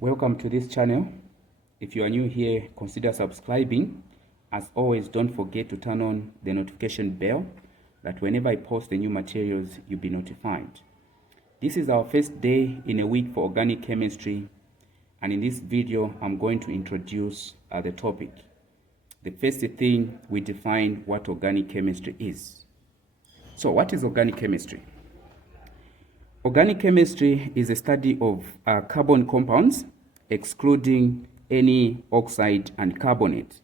Welcome to this channel. If you are new here, consider subscribing. As always, don't forget to turn on the notification bell that whenever I post the new materials, you'll be notified. This is our first day in a week for organic chemistry, and in this video, I'm going to introduce the topic. The first thing, we define what organic chemistry is. So what is organic chemistry? Organic chemistry is a study of carbon compounds, excluding any oxide and carbonate.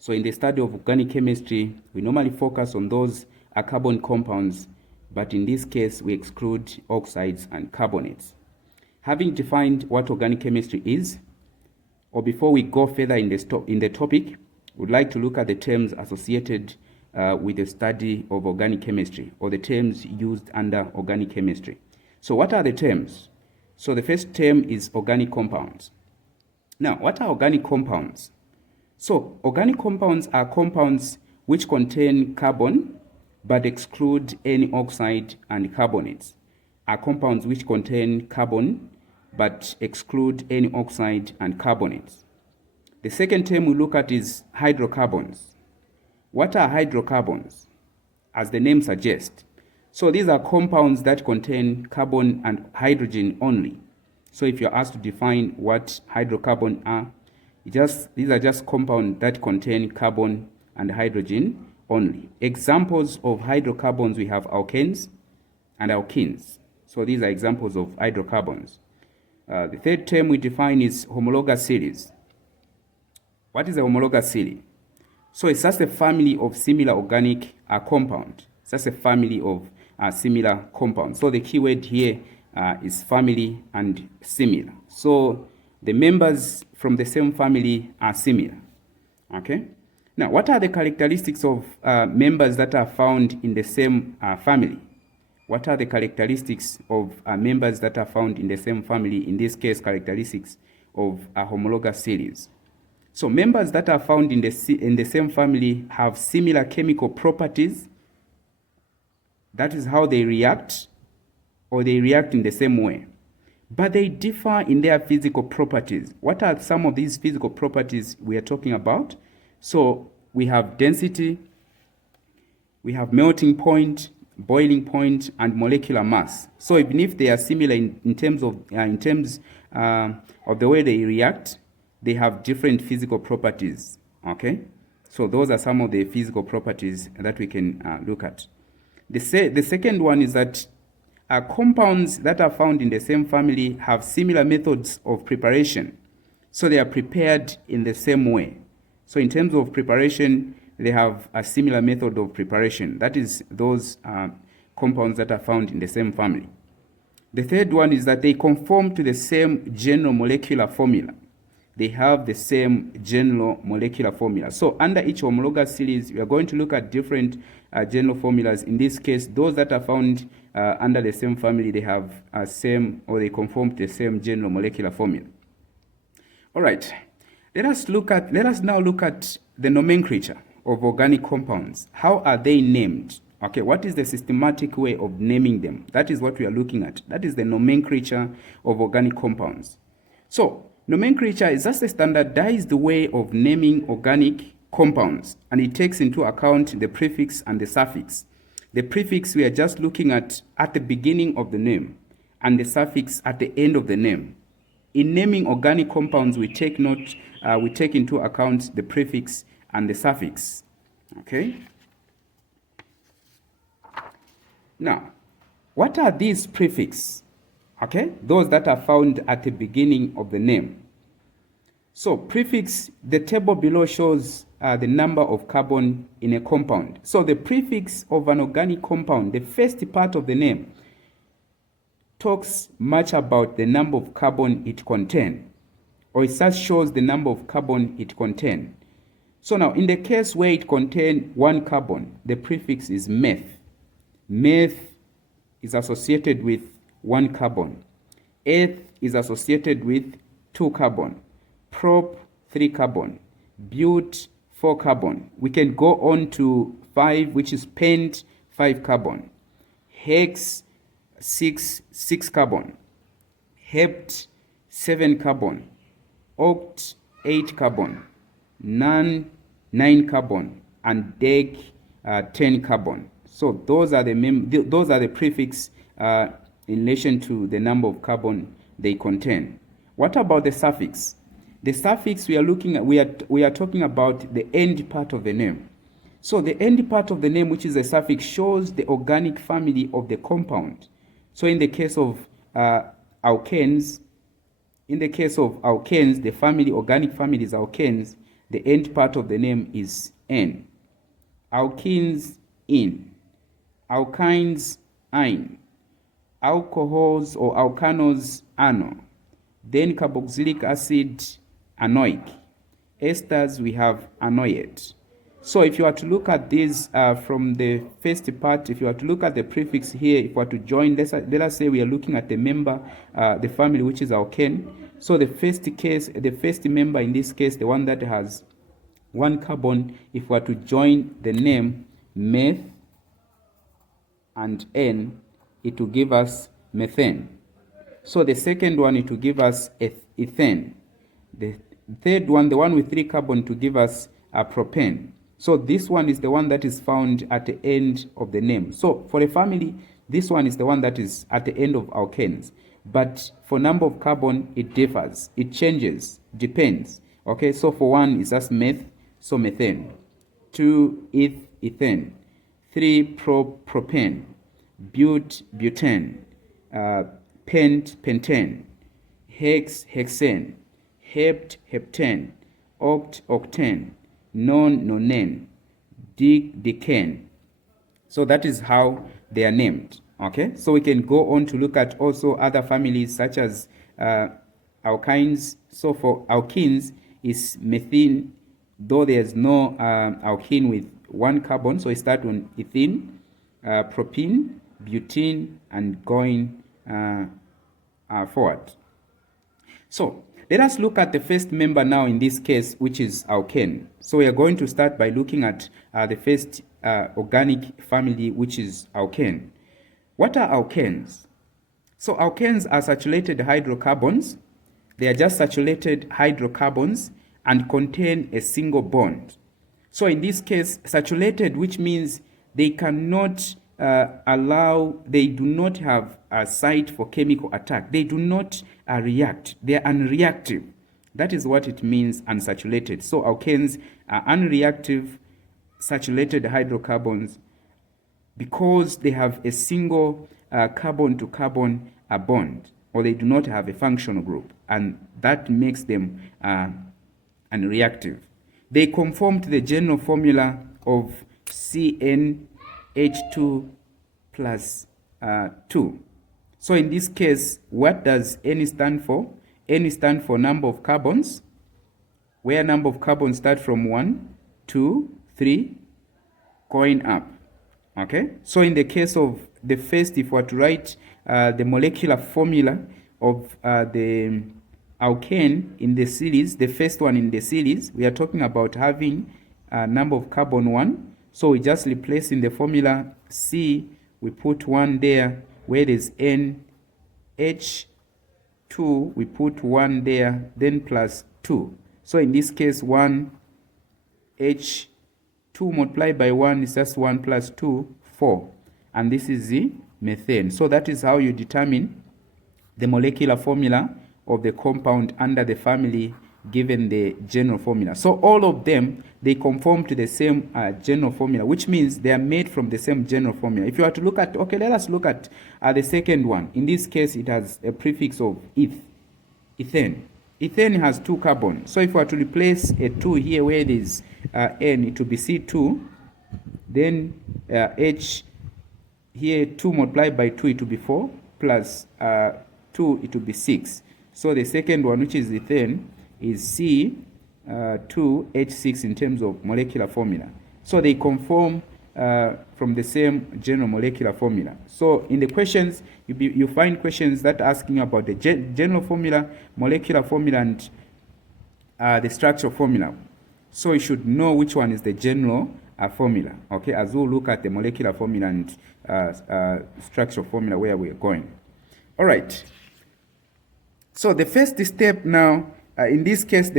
So in the study of organic chemistry, we normally focus on those carbon compounds, but in this case, we exclude oxides and carbonates. Having defined what organic chemistry is, or before we go further in the topic, we'd like to look at the terms associated with the study of organic chemistry, or the terms used under organic chemistry. So what are the terms? So the first term is organic compounds. Now, what are organic compounds? So organic compounds are compounds which contain carbon but exclude any oxide and carbonates. Are compounds which contain carbon but exclude any oxide and carbonates. The second term we look at is hydrocarbons. What are hydrocarbons? As the name suggests, so these are compounds that contain carbon and hydrogen only. So if you're asked to define what hydrocarbons are, these are just compounds that contain carbon and hydrogen only. Examples of hydrocarbons, we have alkanes and alkenes. So these are examples of hydrocarbons. The third term we define is homologous series. What is a homologous series? So it's just a family of similar organic compound. It's just a family of similar compounds. So the keyword here is family and similar. So the members from the same family are similar. Okay. Now, what are the characteristics of members that are found in the same family? What are the characteristics of members that are found in the same family? In this case, characteristics of a homologous series. So members that are found in the same family have similar chemical properties. That is how they react, or they react in the same way. But they differ in their physical properties. What are some of these physical properties we are talking about? So we have density, we have melting point, boiling point, and molecular mass. So even if they are similar in terms of the way they react, they have different physical properties. Okay, so those are some of the physical properties that we can look at. The second one is that compounds that are found in the same family have similar methods of preparation. So they are prepared in the same way. So in terms of preparation, they have a similar method of preparation. That is those compounds that are found in the same family. The third one is that they conform to the same general molecular formula. They have the same general molecular formula. So under each homologous series, we are going to look at different general formulas. In this case, those that are found under the same family, they have they conform to the same general molecular formula. All right, let us now look at the nomenclature of organic compounds. How are they named? Okay, what is the systematic way of naming them? That is what we are looking at. That is the nomenclature of organic compounds. So nomenclature is just a standardized way of naming organic compounds, and it takes into account the prefix and the suffix. The prefix we are just looking at the beginning of the name, and the suffix at the end of the name. In naming organic compounds, we take into account the prefix and the suffix. Okay. Now, what are these prefixes? Okay, those that are found at the beginning of the name. So prefix, the table below shows the number of carbon in a compound. So the prefix of an organic compound, the first part of the name, talks much about the number of carbon it contains, or it just shows the number of carbon it contains. So now, in the case where it contains 1 carbon, the prefix is meth. Meth is associated with 1 carbon. Eth is associated with 2 carbon. Prop, 3 carbon. But, 4 carbon. We can go on to 5, which is pent, 5 carbon. Hex, 6 carbon. Hept, 7 carbon, oct 8 carbon, non 9 carbon, and deg 10 carbon. So those are the prefix in relation to the number of carbon they contain. What about the suffix? The suffix we are looking at, we are talking about the end part of the name. So the end part of the name, which is a suffix, shows the organic family of the compound. So in the case of alkanes, the organic family is alkanes. The end part of the name is N. Alkenes, in. Alkynes, ein. Alcohols or alkanos, ano. Then carboxylic acid, anoic. Esters, we have anoiate. So if you are to look at this from the first part, if you are to look at the prefix here, if you are to join, let us say we are looking at the member, the family, which is alkane. So the first member in this case, the one that has 1 carbon, if we are to join the name meth and N, it will give us methane. So the second one, it will give us ethane. The third one, the one with 3 carbon, to give us propane. So this one is the one that is found at the end of the name. So for a family, this one is the one that is at the end of alkanes. But for number of carbon, it differs. It changes, depends. Okay, so for 1, it's just meth, so methane. 2, ethane. 3, propane. Butane. Pentane. Hexane. Heptane. Octane. Nonane, decane. So that is how they are named. Okay, so we can go on to look at also other families such as alkynes. So for alkenes is methene, though there's no alkene with 1 carbon, so we start on ethene, propene, butene, and going forward. So let us look at the first member now in this case, which is alkane. So we are going to start by looking at the first organic family, which is alkane. What are alkanes? So alkanes are saturated hydrocarbons. They are just saturated hydrocarbons and contain a single bond. So in this case, saturated, which means they cannot they do not have a site for chemical attack. They do not react. They are unreactive. That is what it means, unsaturated. So alkanes are unreactive, saturated hydrocarbons because they have a single carbon-to-carbon bond, or they do not have a functional group, and that makes them unreactive. They conform to the general formula of CnH2 plus 2. So in this case, what does N stand for? N stands for number of carbons, where number of carbons start from 1, 2, 3, going up. Okay? So in the case of the first, if we were to write the molecular formula of the alkane in the series, the first one in the series, we are talking about having number of carbon 1. So we just replace in the formula C, we put 1 there, where there's N, H2, we put 1 there, then plus 2. So in this case, 1, H2 multiplied by 1 is just 1 plus 2, 4. And this is the methane. So that is how you determine the molecular formula of the compound under the family given the general formula. So all of them, they conform to the same general formula, which means they are made from the same general formula. If you are to look at, okay, let us look at the second one. In this case, it has a prefix of ethane. Ethane has 2 carbons. So if we are to replace a 2 here where it is N, it will be C2. Then H here, 2 multiplied by 2, it will be 4, plus 2, it will be 6. So the second one, which is ethane, is C2H6 in terms of molecular formula. So they conform from the same general molecular formula. So in the questions, you find questions that are asking about the general formula, molecular formula, and the structural formula. So you should know which one is the general formula, okay, as we'll look at the molecular formula and structural formula where we're going. All right. So the first step now, in this case,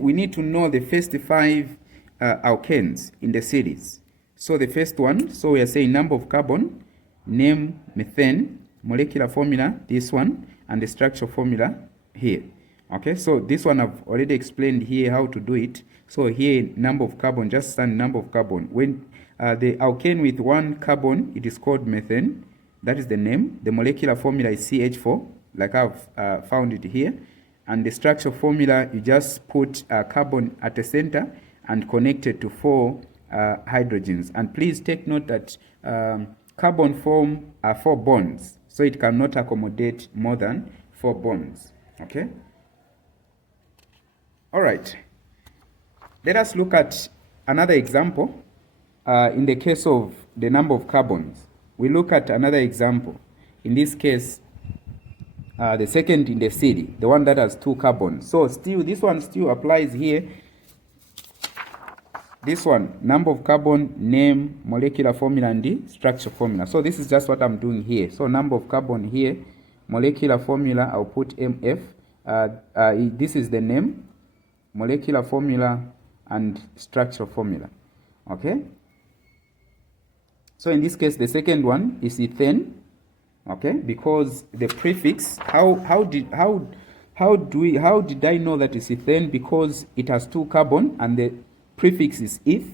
we need to know the first 5 alkanes in the series. So the first one, so we are saying number of carbon, name, methane, molecular formula, this one, and the structure formula here. Okay, so this one I've already explained here how to do it. So here, number of carbon, just stand number of carbon. When the alkane with 1 carbon, it is called methane. That is the name. The molecular formula is CH4, like I've found it here. And the structure formula, you just put carbon at the center and connect it to 4 hydrogens. And please take note that carbon form 4 bonds, so it cannot accommodate more than 4 bonds. Okay? All right. Let us look at another example. In the case of the number of carbons, we look at another example. In this case, the second in the series, the one that has 2 carbons. So still, this one still applies here. This one, number of carbon, name, molecular formula, and the structure formula. So this is just what I'm doing here. So number of carbon here, molecular formula, I'll put MF. This is the name, molecular formula, and structure formula. Okay? So in this case, the second one is ethane. Okay, because the prefix, how did I know that it's ethane? Because it has 2 carbon and the prefix is eth.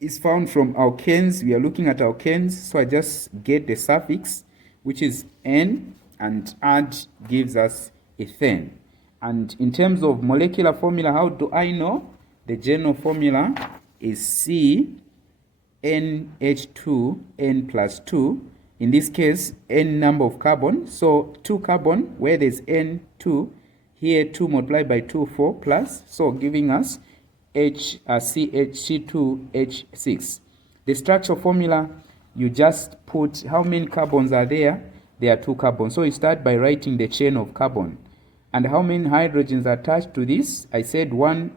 It's found from alkanes. We are looking at alkanes, so I just get the suffix, which is n, and add gives us ethane. And in terms of molecular formula, how do I know? The general formula is C NH2 n plus 2. In this case, n number of carbon. So 2 carbon, where there's n2, here 2 multiplied by 2, 4 plus, so giving us CH2H6. The structure formula, you just put how many carbons are there. There are 2 carbons. So you start by writing the chain of carbon. And how many hydrogens are attached to this? I said 1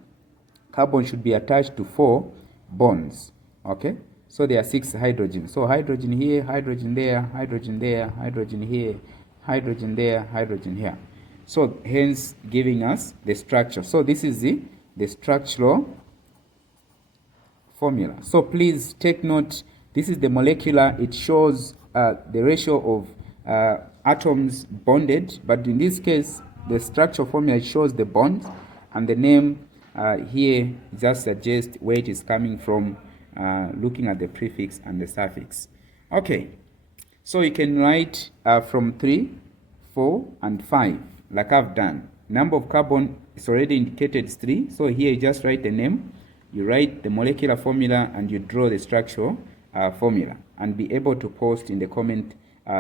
carbon should be attached to 4 bonds. Okay? So there are 6 hydrogens. So hydrogen here, hydrogen there, hydrogen there, hydrogen here, hydrogen there, hydrogen here. So hence giving us the structure. So this is the structural formula. So please take note, this is the molecular. It shows the ratio of atoms bonded, but in this case, the structure formula shows the bonds, and the name here just suggests where it is coming from, looking at the prefix and the suffix. Okay, so you can write from 3, 4, and 5, like I've done. Number of carbon is already indicated is 3, so here you just write the name, you write the molecular formula, and you draw the structural formula, and be able to post in the comment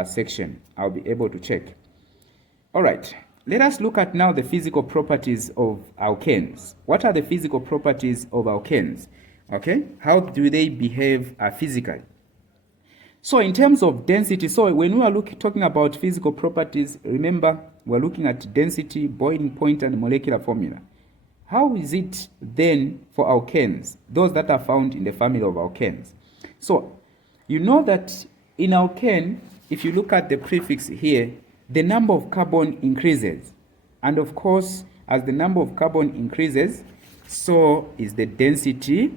section. I'll be able to check. All right, let us look at now the physical properties of alkanes. What are the physical properties of alkanes? Okay, how do they behave physically? So in terms of density, so when we are talking about physical properties, remember we're looking at density, boiling point, and molecular formula. How is it then for alkanes, those that are found in the family of alkanes? So you know that in alkane, if you look at the prefix here, the number of carbon increases. And of course, as the number of carbon increases, so is the density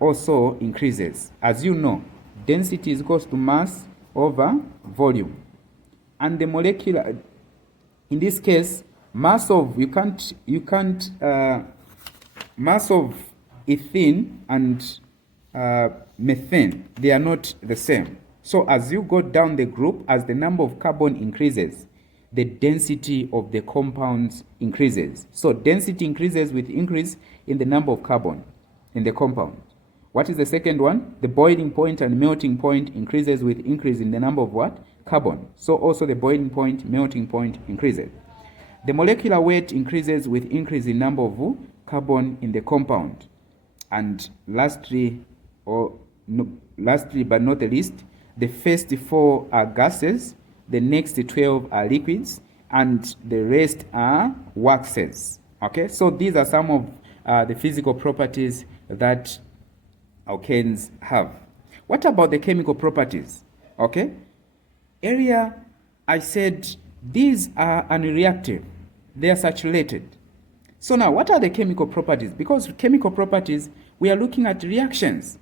also increases. As you know, density is equal to mass over volume. And the molecular, in this case, mass of, mass of ethene and methane, they are not the same. So as you go down the group, as the number of carbon increases, the density of the compounds increases. So density increases with increase in the number of carbon in the compound. What is the second one? The boiling point and melting point increases with increase in the number of what? Carbon. So also the boiling point, melting point increases. The molecular weight increases with increase in number of carbon in the compound. And lastly but not the least, the first 4 are gases, the next 12 are liquids, and the rest are waxes. Okay, so these are some of the physical properties that alkanes have. What about the chemical properties? Okay, earlier I said These are unreactive. They are saturated. So now, what are the chemical properties? Because chemical properties, we are looking at reactions.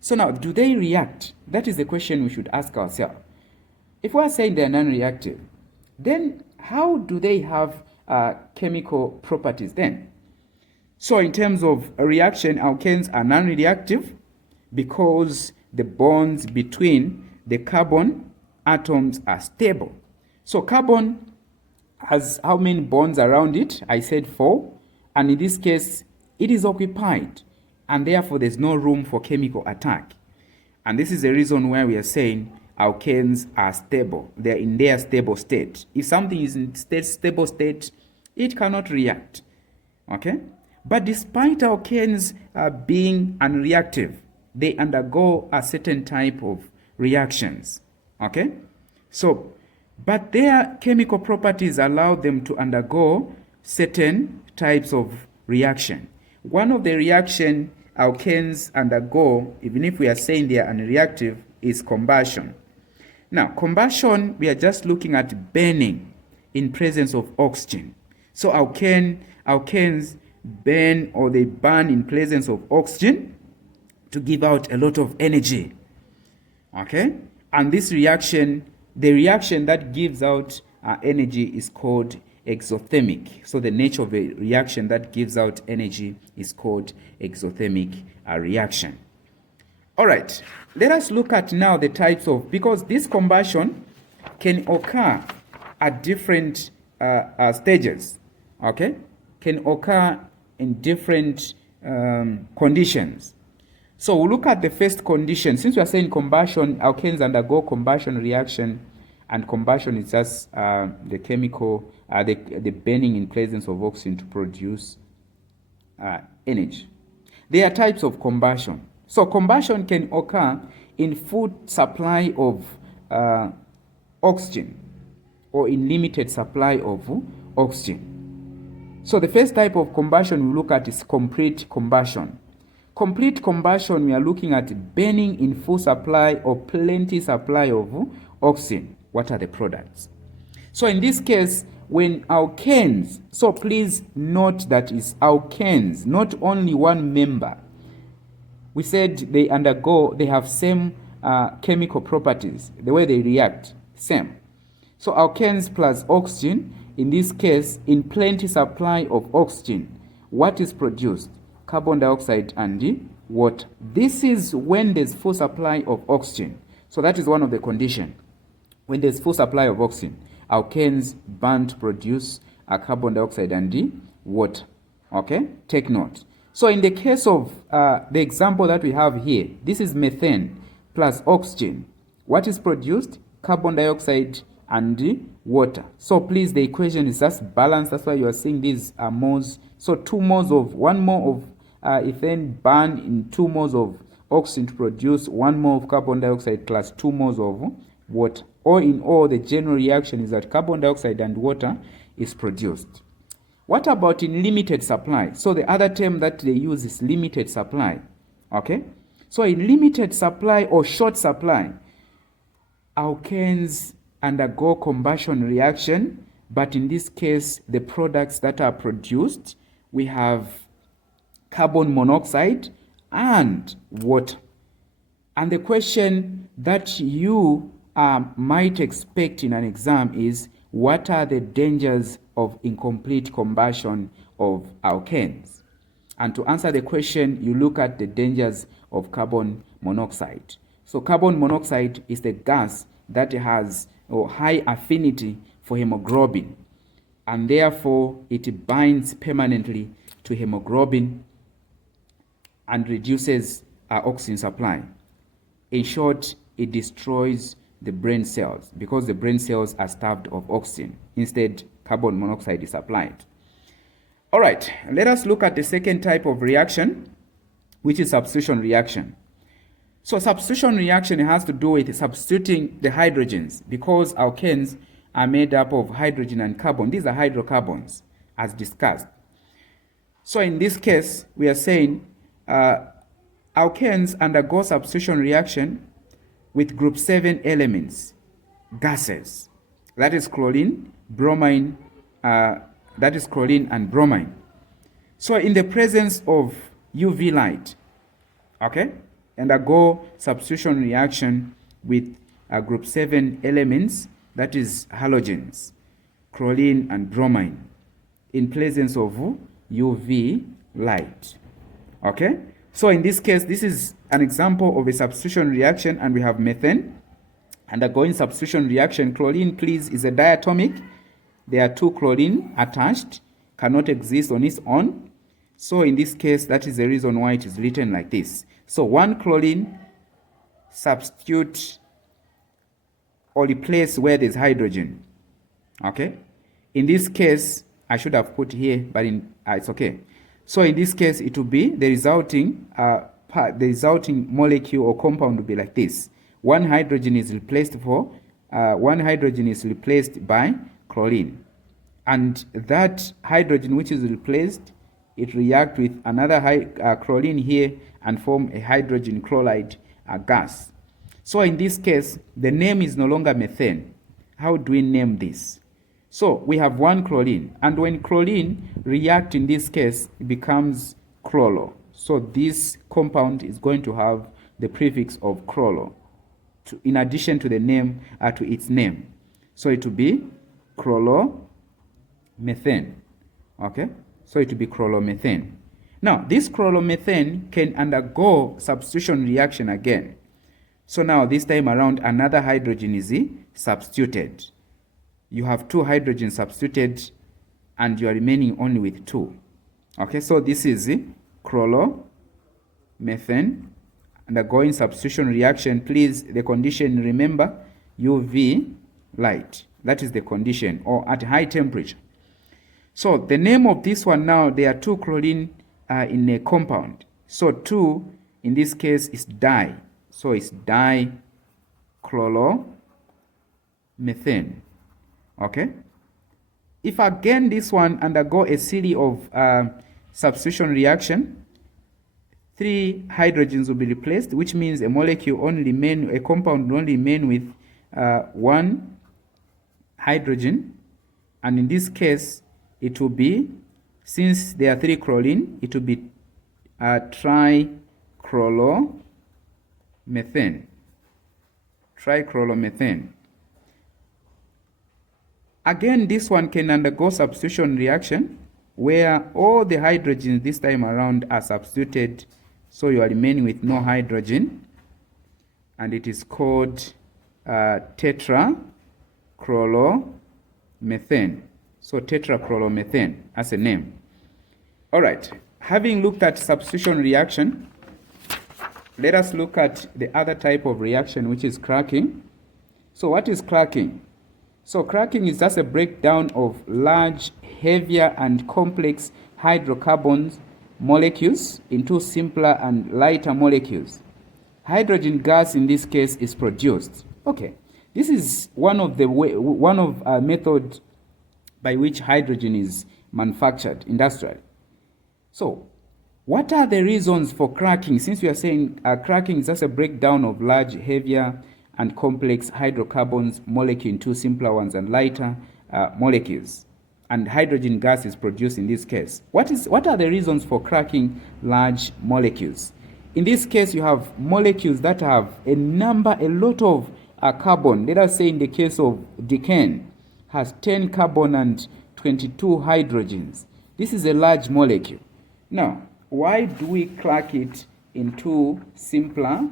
So now, do they react? That is the question we should ask ourselves. If we are saying they are non-reactive, then how do they have chemical properties then? So in terms of a reaction, alkanes are non-reactive because the bonds between the carbon atoms are stable. So carbon has how many bonds around it? I said 4. And in this case, it is occupied. And therefore, there's no room for chemical attack. And this is the reason why we are saying alkanes are stable. They're in their stable state. If something is in stable state, it cannot react. Okay? But despite alkanes being unreactive, they undergo a certain type of reactions. Okay? So, but their chemical properties allow them to undergo certain types of reaction. One of the reaction alkanes undergo, even if we are saying they are unreactive, is combustion. Now, combustion, we are just looking at burning in presence of oxygen. So alkanes burn, or they burn in presence of oxygen to give out a lot of energy. Okay? And this reaction, the reaction that gives out energy is called exothermic. So the nature of a reaction that gives out energy is called exothermic reaction. All right, let us look at now the types of, because this combustion can occur at different stages, okay? Can occur in different conditions. So we'll look at the first condition. Since we are saying combustion, alkanes undergo combustion reaction, and combustion is just the chemical, the burning in presence of oxygen to produce energy. There are types of combustion. So combustion can occur in full supply of oxygen or in limited supply of oxygen. So the first type of combustion we look at is complete combustion. Complete combustion, we are looking at burning in full supply or plenty supply of oxygen. What are the products? So in this case, when alkanes, so please note that it's alkanes, not only one member. We said they have same chemical properties, the way they react, same. So alkanes plus oxygen, in this case, in plenty supply of oxygen, what is produced? Carbon dioxide and water. This is when there's full supply of oxygen. So that is one of the conditions. When there's full supply of oxygen, alkanes burn to produce carbon dioxide and water. Okay? Take note. So in the case of the example that we have here, this is methane plus oxygen. What is produced? Carbon dioxide and water. So please, the equation is just balanced. That's why you are seeing these moles. So 2 moles of 1 mole of ethane burn in 2 moles of oxygen to produce 1 mole of carbon dioxide plus 2 moles of water. All in all, the general reaction is that carbon dioxide and water is produced. What about in limited supply? So the other term that they use is limited supply. Okay? So in limited supply or short supply, alkanes undergo combustion reaction, but in this case, the products that are produced, we have carbon monoxide and water. And the question that you might expect in an exam is, what are the dangers of incomplete combustion of alkanes? And to answer the question, you look at the dangers of carbon monoxide. So carbon monoxide is the gas that has a high affinity for hemoglobin, and therefore it binds permanently to hemoglobin and reduces oxygen supply. In short, it destroys the brain cells because the brain cells are starved of oxygen. Instead, carbon monoxide is applied. All right, let us look at the second type of reaction, which is substitution reaction. So substitution reaction has to do with substituting the hydrogens, because alkanes are made up of hydrogen and carbon. These are hydrocarbons, as discussed. So in this case, we are saying alkanes undergo substitution reaction with group 7 elements, gases. That is chlorine, bromine, that is chlorine and bromine. So in the presence of UV light, okay, undergo substitution reaction with group 7 elements, that is halogens, chlorine and bromine, in presence of UV light. Okay, so in this case, this is an example of a substitution reaction, and we have methane undergoing substitution reaction. Chlorine, please, is a diatomic. There are 2 chlorine attached, cannot exist on its own. So in this case, that is the reason why it is written like this. So 1 chlorine substitute or replace where there's hydrogen. Okay, in this case, I should have put here, but it's okay. So in this case, it will be the resulting molecule or compound will be like this. 1 hydrogen is replaced by chlorine, and that hydrogen which is replaced, it reacts with another chlorine here and form a hydrogen chloride gas. So in this case, the name is no longer methane. How do we name this? So we have 1 chlorine, and when chlorine reacts in this case, it becomes chloro. So this compound is going to have the prefix of chloro, in addition to the name, to its name. So it will be chloromethane. Okay, so it will be chloromethane. Now this chloromethane can undergo substitution reaction again. So now this time around, another hydrogen is substituted. You have 2 hydrogens substituted, and you are remaining only with 2. Okay, so this is chloromethane undergoing substitution reaction. Please, the condition, remember, UV light. That is the condition, or at high temperature. So the name of this one now, there are 2 chlorine in a compound. So 2 in this case is di. So it's dichloromethane. Okay. If again this one undergo a series of substitution reaction, 3 hydrogens will be replaced, which means a compound will only remain with 1 hydrogen, and in this case it will be, since there are 3 chlorine, it will be trichloromethane. Again, this one can undergo substitution reaction where all the hydrogens this time around are substituted, so you are remaining with no hydrogen, and it is called tetrachloromethane. So tetrachloromethane as a name. All right, having looked at substitution reaction, let us look at the other type of reaction, which is cracking. So what is cracking? So cracking is just a breakdown of large, heavier and complex hydrocarbons molecules into simpler and lighter molecules. Hydrogen gas in this case is produced. Okay, this is one of method by which hydrogen is manufactured industrially. So what are the reasons for cracking? Since we are saying cracking is just a breakdown of large, heavier and complex hydrocarbons molecule into simpler ones and lighter molecules, and hydrogen gas is produced in this case. What are the reasons for cracking large molecules? In this case, you have molecules that have a lot of carbon. Let us say in the case of decane, has 10 carbon and 22 hydrogens. This is a large molecule. Now, why do we crack it into simpler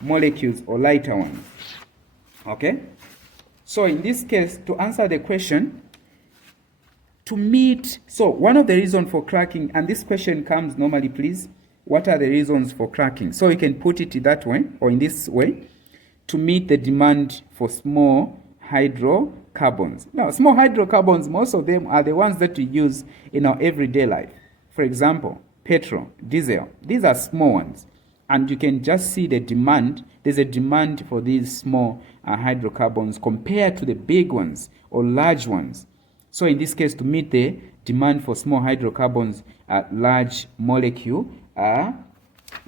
molecules or lighter ones? Okay, so in this case, to answer the question, one of the reasons for cracking, and this question comes normally, please, what are the reasons for cracking? So you can put it that way or in this way: to meet the demand for small hydrocarbons. Now, small hydrocarbons, most of them are the ones that we use in our everyday life. For example, petrol, diesel, these are small ones. And you can just see the demand. There's a demand for these small hydrocarbons compared to the big ones or large ones. So in this case, to meet the demand for small hydrocarbons, large molecule are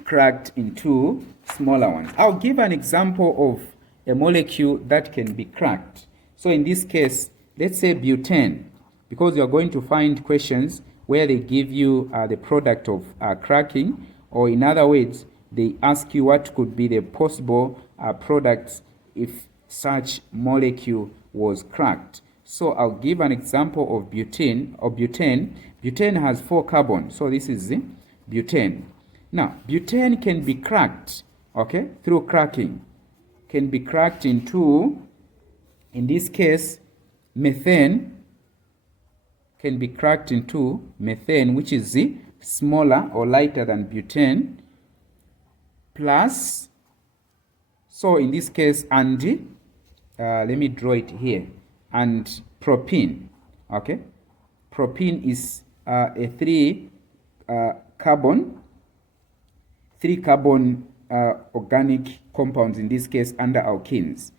cracked into smaller ones. I'll give an example of a molecule that can be cracked. So in this case, let's say butane, because you're going to find questions where they give you the product of cracking, or in other words, they ask you what could be the possible products if such molecule was cracked. So I'll give an example of butane. Butane has 4 carbons, so this is butane. Now, butane can be cracked, okay, through cracking. Can be cracked into, in this case, methane. Can be cracked into methane, which is smaller or lighter than butane, plus, so in this case, and let me draw it here, and propene. Okay, propene is a 3 carbon organic compounds, in this case under alkenes.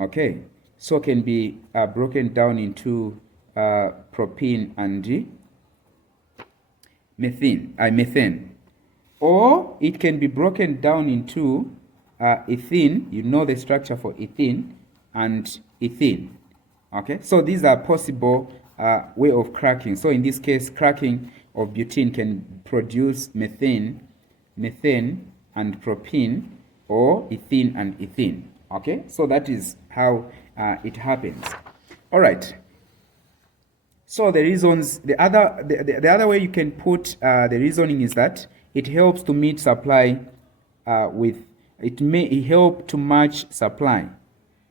Okay, so can be broken down into propene and methane, or it can be broken down into ethene. You know the structure for ethene and ethene. Okay, so these are possible way of cracking. So in this case, cracking of butane can produce methane and propene, or ethene and ethene. Okay, so that is how it happens. All right. So the reasons, the other way you can put the reasoning is that it helps to meet supply it may help to match supply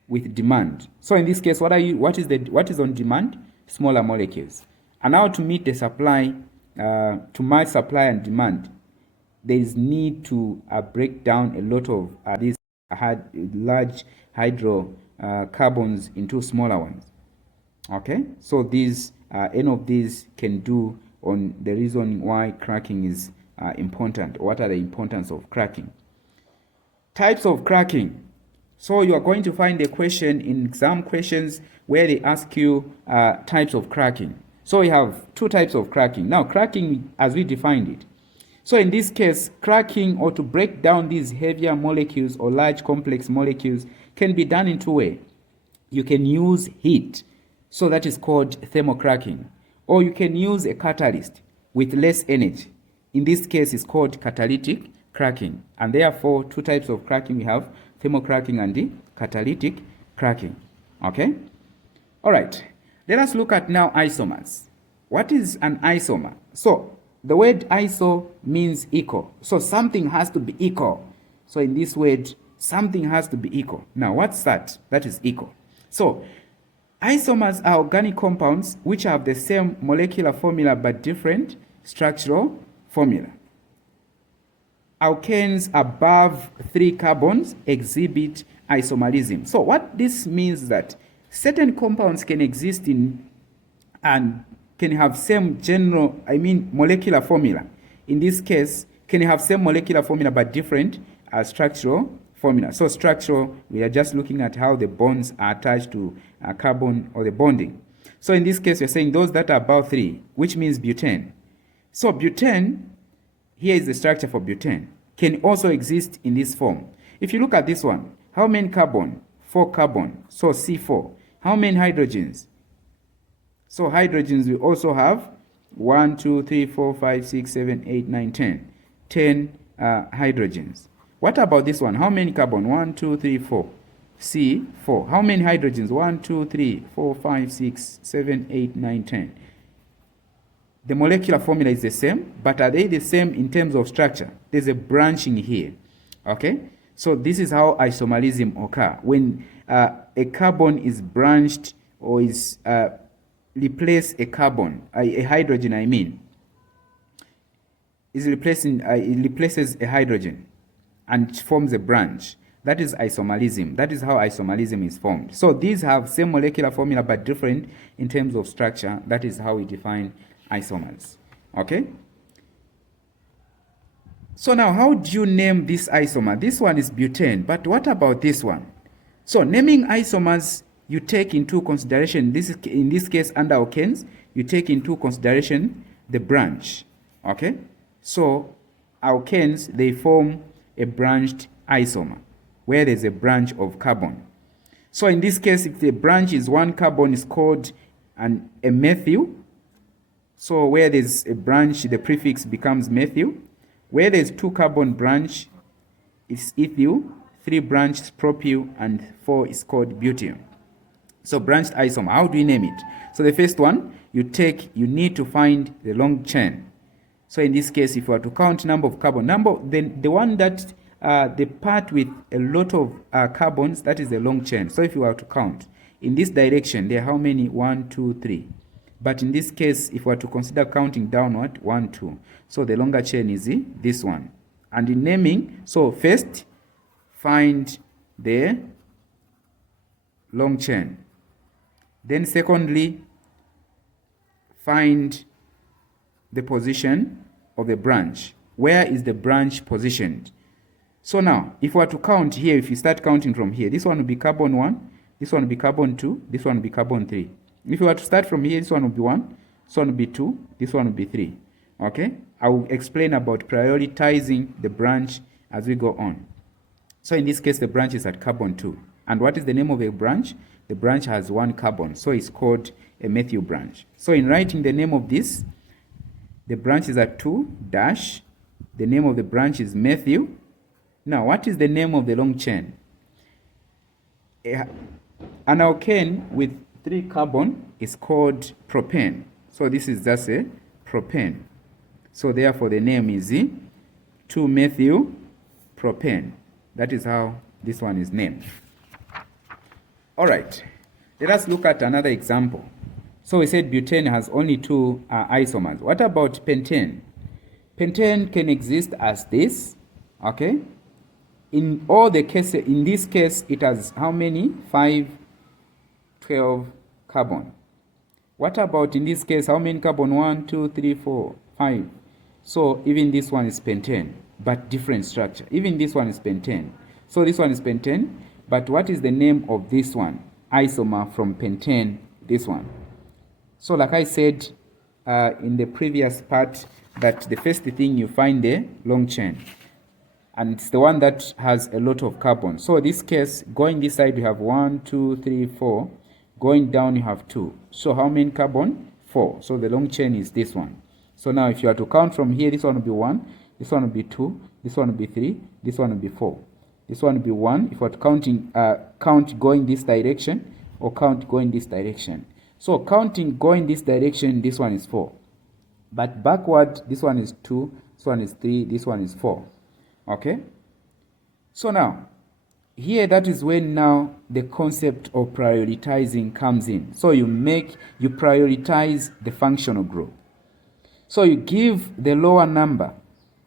with demand. So in this case, what is on demand? Smaller molecules. And now to meet the supply, to match supply and demand, there is need to break down a lot of these large hydrocarbons into smaller ones. Okay, so these any of these can do on the reason why cracking is important. What are the importance of cracking? Types of cracking. So you are going to find a question in exam questions where they ask you types of cracking. So we have 2 types of cracking. Now, cracking as we defined it. So in this case, cracking, or to break down these heavier molecules or large complex molecules, can be done in 2 ways. You can use heat, so that is called thermocracking, or you can use a catalyst with less energy. In this case, it's called catalytic cracking. And therefore, 2 types of cracking we have: thermocracking and the catalytic cracking. Okay? All right. Let us look at now isomers. What is an isomer? So the word iso means equal. So something has to be equal. So in this word, something has to be equal. Now, what's that? That is equal. So isomers are organic compounds which have the same molecular formula but different structural formula. Alkanes above 3 carbons exhibit isomerism. So what this means is that certain compounds can exist in and can have same molecular formula. In this case, can have same molecular formula but different structural formula. So structural, we are just looking at how the bonds are attached to carbon, or the bonding. So in this case, we're saying those that are above 3, which means butane. So butane, here is the structure for butane, can also exist in this form. If you look at this one, how many carbon? 4 carbon, so C4. How many hydrogens? So hydrogens we also have 1, 2, 3, 4, 5, 6, 7, 8, 9, 10. 10 hydrogens. What about this one? How many carbon? 1, 2, 3, 4. C4. How many hydrogens? 1, 2, 3, 4, 5, 6, 7, 8, 9, 10. The molecular formula is the same, but are they the same in terms of structure? There's a branching here. Okay? So this is how isomerism occurs. When a carbon is branched, or is replace a carbon, a hydrogen I mean, is replacing, it replaces a hydrogen and forms a branch. That is isomerism. That is how isomerism is formed. So these have same molecular formula but different in terms of structure. That is how we define isomers. Okay? So now, how do you name this isomer? This one is butane, but what about this one? So naming isomers, you take into consideration, this is in this case under alkanes, you take into consideration the branch. Okay? So alkanes, they form a branched isomer where there's a branch of carbon. So in this case, if the branch is 1 carbon, is called a methyl. So where there's a branch, the prefix becomes methyl. Where there's 2 carbon branch, it's ethyl. 3 branch is propyl, and 4 is called butyl. So branched isomer, how do we name it? So the first one, you need to find the long chain. So in this case, if you are to count number of carbon, then the one that the part with a lot of carbons, that is the long chain. So if you are to count in this direction, there are how many? 1, 2, 3. But in this case, if we are to consider counting downward, 1, 2. So the longer chain is this one. And in naming, so first find the long chain. Then secondly, find the position of the branch. Where is the branch positioned? So now, if we are to count here, if you start counting from here, this one will be carbon 1, this one will be carbon 2, this one will be carbon 3. If you were to start from here, this one will be 1, this one will be 2, this one will be 3. Okay? I will explain about prioritizing the branch as we go on. So in this case, the branch is at carbon 2. And what is the name of a branch? The branch has 1 carbon, so it's called a methyl branch. So in writing the name of this, the branch is at 2 dash. The name of the branch is methyl. Now, what is the name of the long chain? An alkane with 3 carbon is called propane. So this is just a propane. So therefore the name is 2-methyl propane. That is how this one is named. All right, let us look at another example. So we said butane has only 2 isomers. What about pentane? Pentane can exist as this, okay? In all the cases, in this case, it has how many? 5, 12 carbon. What about in this case, how many carbon? 1, 2, 3, 4, 5. So even this one is pentane, but different structure. Even this one is pentane. So this one is pentane, but what is the name of this one? Isomer from pentane, this one. So like I said in the previous part, that the first thing you find the long chain. And it's the one that has a lot of carbon. So in this case, going this side, you have 1, 2, 3, 4. Going down, you have 2. So how many carbon? 4. So the long chain is this one. So now if you are to count from here, this one will be 1, this one will be 2, this one will be 3, this one will be 4. This one will be 1 if you are to count going this direction, or count going this direction. So counting going this direction, this one is 4. But backward, this one is 2, this one is 3, this one is 4. Okay? So now, here that is when now the concept of prioritizing comes in. So you prioritize the functional group. So you give the lower number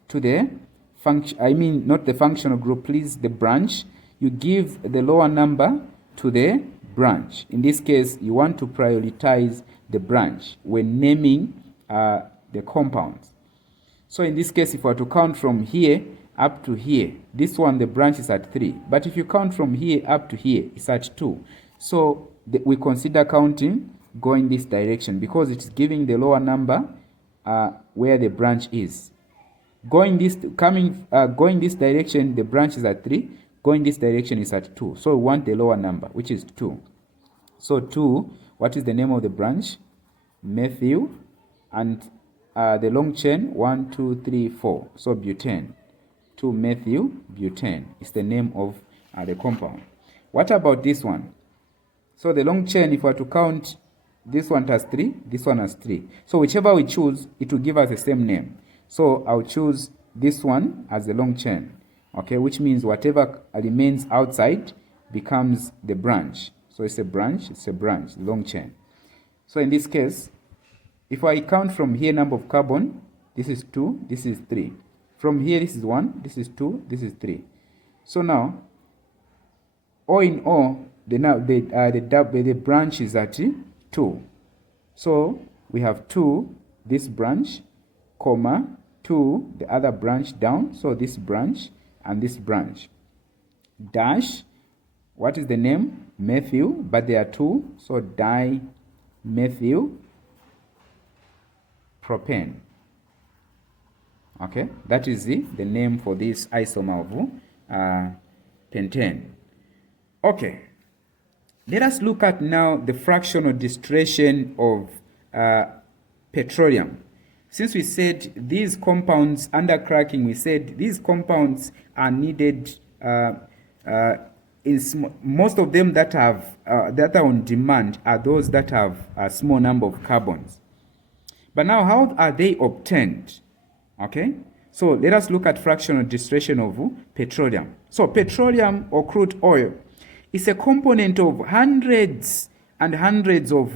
to the not the functional group, please, the branch. You give the lower number to the branch. In this case, you want to prioritize the branch when naming the compounds. So in this case, if we are to count from here up to here, this one, the branch is at 3. But if you count from here up to here, it's at 2. So we consider counting going this direction because it's giving the lower number where the branch is. Going this direction, the branch is at 3. Going this direction is at 2. So we want the lower number, which is 2. So 2, what is the name of the branch? Methyl. And the long chain, 1, 2, 3, 4. So butane. 2-methyl butane is the name of the compound. What about this one? So the long chain, if we are to count, this one has 3, this one has 3. So whichever we choose, it will give us the same name. So I'll choose this one as the long chain, okay, which means whatever remains outside becomes the branch. So it's a branch, long chain. So in this case, if I count from here number of carbon, this is 2, this is 3. From here, this is 1, this is 2, this is 3. So now, all in all, the branch is at 2. So we have 2, this branch, comma, 2, the other branch down. So this branch and this branch. Dash, what is the name? Methyl, but there are 2. So dimethyl propane. Okay, that is the name for this isomer of pentane. Okay, Let us look at now the fractional distillation of petroleum. Since we said these compounds under cracking, we said these compounds are needed most of them that are on demand are those that have a small number of carbons. But now, how are they obtained? Okay, so let us look at fractional distillation of petroleum. So petroleum or crude oil is a component of hundreds and hundreds of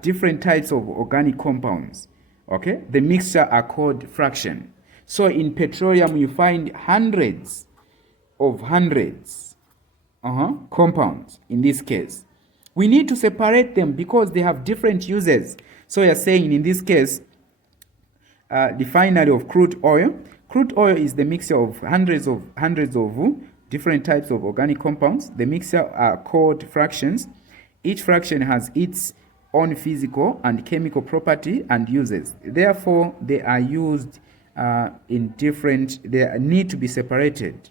different types of organic compounds. Okay, the mixture are called fraction. So in petroleum you find hundreds compounds. In this case, we need to separate them because they have different uses. So we are saying in this case, the finally of crude oil. Crude oil is the mixture of hundreds of different types of organic compounds. The mixture are called fractions. Each fraction has its own physical and chemical property and uses. Therefore, they are used they need to be separated.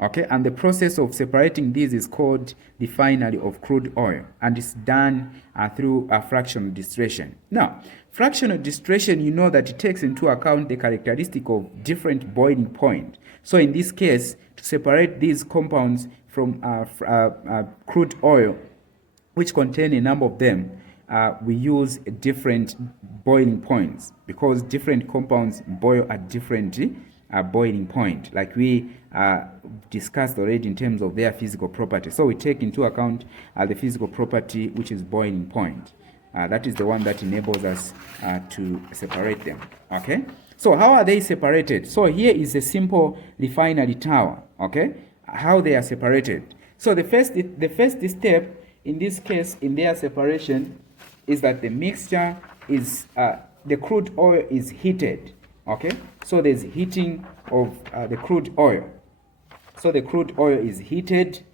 Okay, and the process of separating these is called the finally of crude oil, and it's done through a fractional distillation. Now, fractional distillation, you know that it takes into account the characteristic of different boiling point. So in this case, to separate these compounds from crude oil, which contain a number of them, we use different boiling points because different compounds boil at different boiling point, like we discussed already in terms of their physical property. So we take into account the physical property, which is boiling point. That is the one that enables us to separate them. Okay, so how are they separated? So here is a simple refinery tower. Okay, how they are separated. So the first step in this case in their separation is that the mixture is the crude oil is heated. Okay, so there's heating of the crude oil. So the crude oil is heated,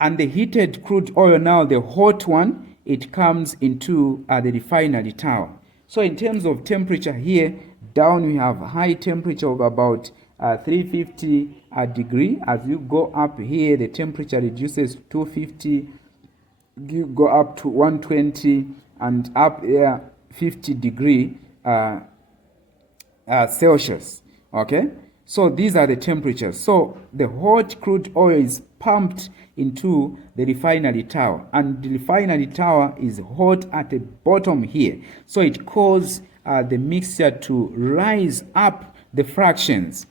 and the heated crude oil, now the hot one, it comes into the refinery tower. So in terms of temperature here, down we have high temperature of about 350 degree. As you go up here, the temperature reduces to 250, you go up to 120, and up there 50 degree Celsius. Okay, so these are the temperatures. So the hot crude oil is pumped into the refinery tower, and the refinery tower is hot at the bottom here, so it causes the mixture to rise up the fractions,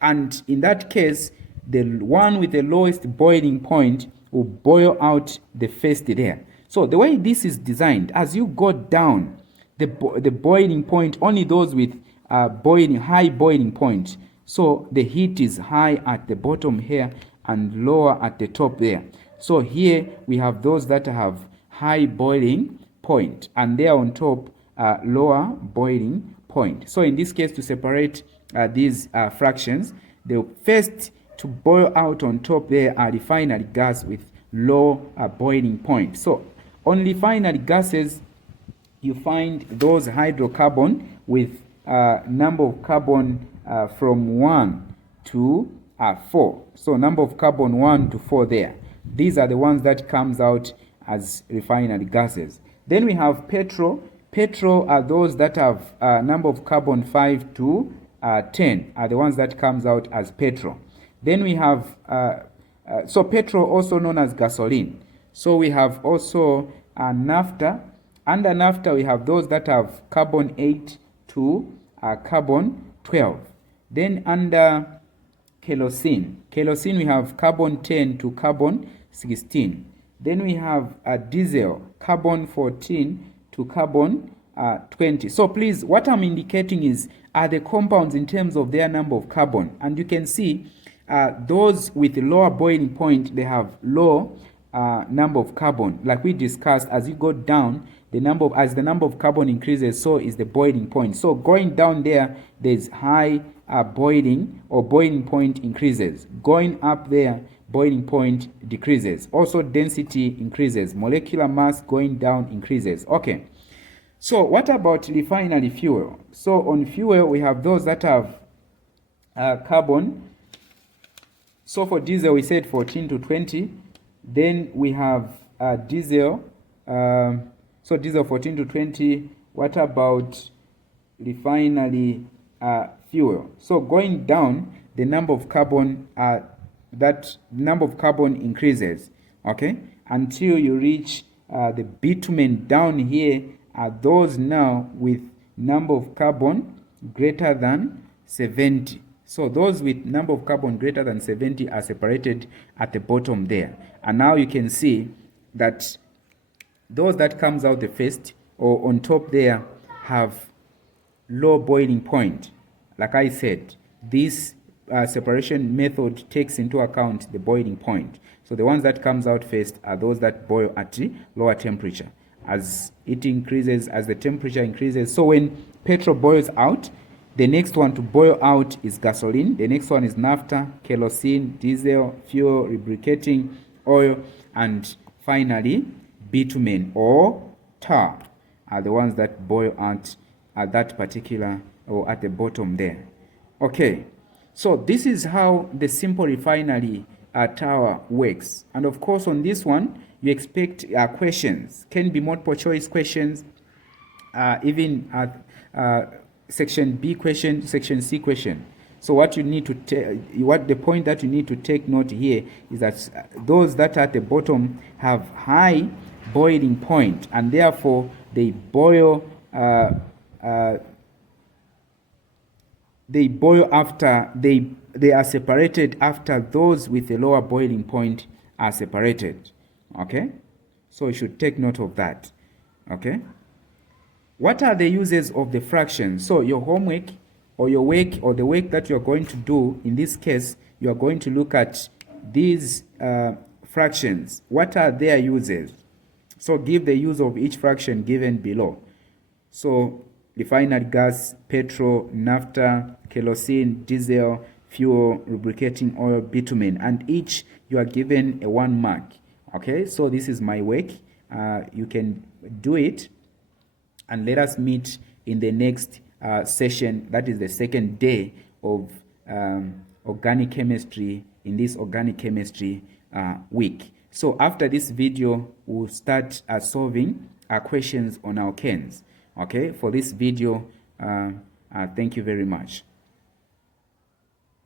and in that case the one with the lowest boiling point will boil out the first there. So the way this is designed, as you go down the boiling point, only those with high boiling point, so the heat is high at the bottom here and lower at the top there. So here we have those that have high boiling point, and they are on top lower boiling point. So in this case, to separate these fractions, the first to boil out on top there are refinery gas with low boiling point. So on refinery gases, you find those hydrocarbon with number of carbon from 1 to 4. So number of carbon 1 to 4 there. These are the ones that comes out as refinery gases. Then we have petrol. Petrol are those that have number of carbon 5 to 10 are the ones that comes out as petrol. Then we have so petrol, also known as gasoline. So we have also naphtha. Under naphtha, we have those that have carbon 8 to carbon 12. Then under kerosene, we have carbon 10 to carbon 16. Then we have diesel, carbon 14 to carbon 20. So please, what I'm indicating is the compounds in terms of their number of carbon. And you can see those with lower boiling point, they have low number of carbon. Like we discussed, as you go down, as the number of carbon increases, so is the boiling point. So going down there's high boiling or boiling point increases. Going up there, boiling point decreases. Also density increases. Molecular mass going down increases. Okay. So what about refinery fuel? So on fuel, we have those that have carbon. So for diesel, we said 14 to 20. Then we have diesel. So diesel 14 to 20. What about refinery fuel? So going down, the number of carbon increases, okay, until you reach the bitumen down here are those now with number of carbon greater than 70. So those with number of carbon greater than 70 are separated at the bottom there. And now you can see that those that comes out the first or on top there have low boiling point. Like I said, this separation method takes into account the boiling point. So the ones that comes out first are those that boil at lower temperature. As it increases, as the temperature increases, so when petrol boils out, the next one to boil out is gasoline. The next one is naphtha, kerosene, diesel, fuel, lubricating oil, and finally bitumen or tar are the ones that boil out at that particular or at the bottom there. Okay, so this is how the simple refinery tower works. And of course, on this one, you expect questions. Can be multiple choice questions, even section B question, section C question. So what you need to the point that you need to take note here is that those that are at the bottom have high boiling point, and therefore they boil after they are separated after those with a lower boiling point are separated. Okay, so you should take note of that. Okay, what are the uses of the fraction? So your homework or your work or the work that you're going to do in this case, you are going to look at these fractions. What are their uses? So give the use of each fraction given below. So refined gas, petrol, naphtha, kerosene, diesel, fuel, lubricating oil, bitumen, and each you are given a 1 mark. Okay, so this is my work. You can do it, and let us meet in the next session. That is the second day of organic chemistry in this organic chemistry week. So after this video, we'll start solving questions on alkanes. Okay, for this video, thank you very much.